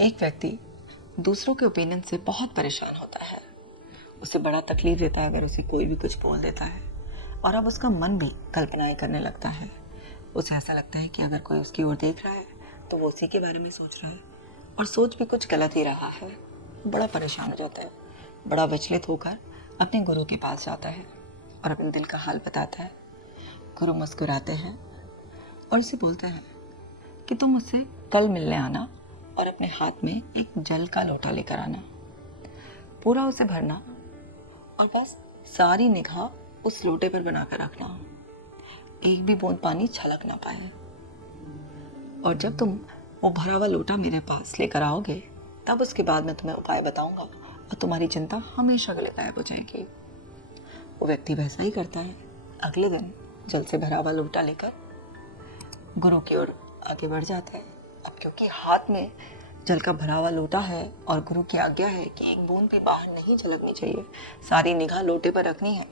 एक व्यक्ति दूसरों के ओपिनियन से बहुत परेशान होता है। उसे बड़ा तकलीफ देता है अगर उसे कोई भी कुछ बोल देता है, और अब उसका मन भी कल्पनाएं करने लगता है। उसे ऐसा लगता है कि अगर कोई उसकी ओर देख रहा है तो वो उसी के बारे में सोच रहा है, और सोच भी कुछ गलत ही रहा है। बड़ा परेशान हो जाता है, बड़ा विचलित होकर अपने गुरु के पास जाता है और अपने दिल का हाल बताता है। गुरु मुस्कुराते हैं और उसे बोलते हैं कि तुम मुझसे कल मिलने आना और अपने हाथ में एक जल का लोटा लेकर आना, पूरा उसे भरना और बस सारी निगाह उस लोटे पर बनाकर रखना, एक भी बूंद पानी छलक ना पाए। और जब तुम वो भरा हुआ लोटा मेरे पास लेकर आओगे तब उसके बाद मैं तुम्हें उपाय बताऊंगा और तुम्हारी चिंता हमेशा के लिए गायब हो जाएगी। वो व्यक्ति वैसा ही करता है। अगले दिन जल से भरा हुआ लोटा लेकर गुरु की ओर आगे बढ़ जाता है। अब क्योंकि हाथ में जल का भरा हुआ लोटा है और गुरु की आज्ञा है कि एक बूंद भी बाहर नहीं झलकनी चाहिए, सारी निगाह लोटे पर रखनी है,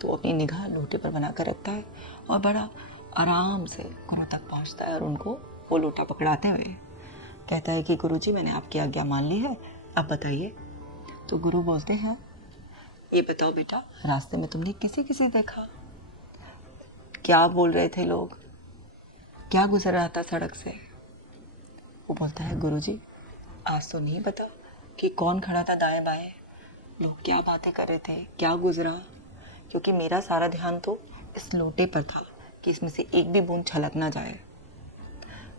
तो वो अपनी निगाह लोटे पर बनाकर रखता है और बड़ा आराम से गुरु तक पहुंचता है और उनको वो लोटा पकड़ाते हुए कहता है कि गुरुजी, मैंने आपकी आज्ञा मान ली है, अब बताइए। तो गुरु बोलते हैं, ये बताओ बेटा, रास्ते में तुमने किसी देखा? क्या बोल रहे थे लोग? क्या गुजर रहा था सड़क से? वो बोलता है, गुरुजी, आज तो नहीं पता कि कौन खड़ा था दाएं बाएं, लोग क्या बातें कर रहे थे, क्या गुजरा, क्योंकि मेरा सारा ध्यान तो इस लोटे पर था कि इसमें से एक भी बूंद छलक ना जाए।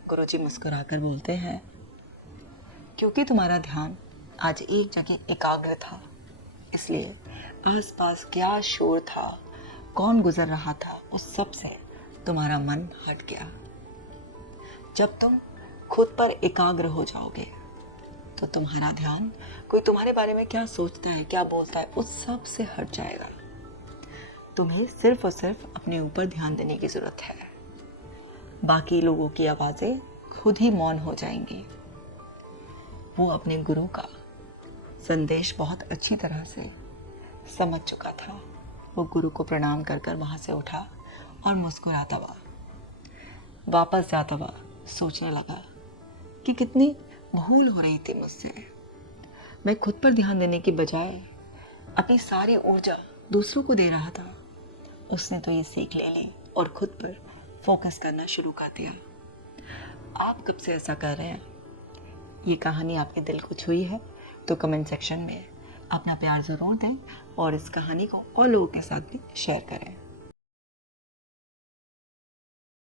गुरुजी मुस्कुराकर बोलते हैं, क्योंकि तुम्हारा ध्यान आज एक जगह एकाग्र था, इसलिए आसपास क्या शोर था, कौन गुजर रहा था, उस सब से तुम्हारा मन हट गया। जब तुम खुद पर एकाग्र हो जाओगे तो तुम्हारा ध्यान कोई तुम्हारे बारे में क्या सोचता है, क्या बोलता है, उस सब से हट जाएगा। तुम्हें सिर्फ और सिर्फ अपने ऊपर ध्यान देने की जरूरत है। बाकी लोगों की आवाजें खुद ही मौन हो जाएंगी। वो अपने गुरु का संदेश बहुत अच्छी तरह से समझ चुका था। वो गुरु को प्रणाम कर कर वहां से उठा और मुस्कुराता हुआ वापस जाता हुआ सोचने लगा कि कितनी भूल हो रही थी मुझसे। मैं खुद पर ध्यान देने की बजाय अपनी सारी ऊर्जा दूसरों को दे रहा था। उसने तो ये सीख ले ली और खुद पर फोकस करना शुरू कर दिया। आप कब से ऐसा कर रहे हैं? ये कहानी आपके दिल को छुई है तो कमेंट सेक्शन में अपना प्यार ज़रूर दें और इस कहानी को और लोगों के साथ भी शेयर करें।